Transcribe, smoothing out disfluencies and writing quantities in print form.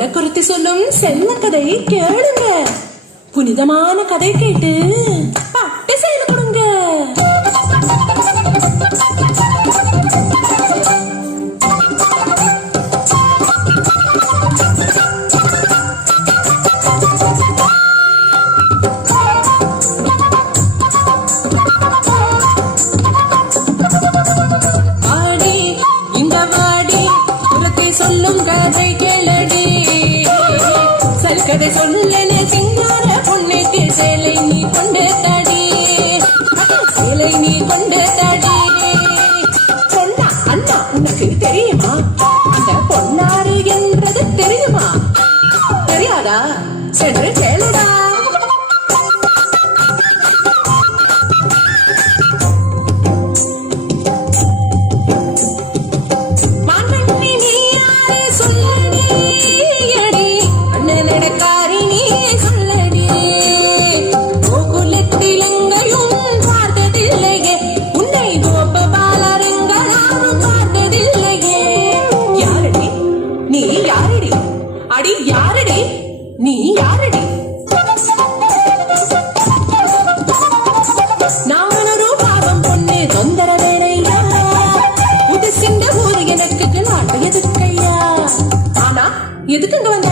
என்ன குறித்து சொல்லும் செல்ல கதை கேளுங்க. புனிதமான கதை கேட்டு பட்டு செய்து கொடுங்க. சொல்லும் கதை கேளடி, கதை சொல்லன சிங்கார பொண்ணுக்கு சேலை நீ கொண்டு தடி, சேலை நீ கொண்டு தடி. பொன்னா அண்ணா உனக்கு தெரியுமா? அந்த பொன்னாறு என்றது தெரியுமா? தெரியாதா? சென்று கேளுடா. அடி யாரடி நீ? யாரடி? நான் ஒரு பாவம் பொண்ணு தொந்தர வேலையா, புது சிந்த ஊரு எனக்கு நாட்டு எதுக்கையா? ஆனா எதுக்குங்க வந்த?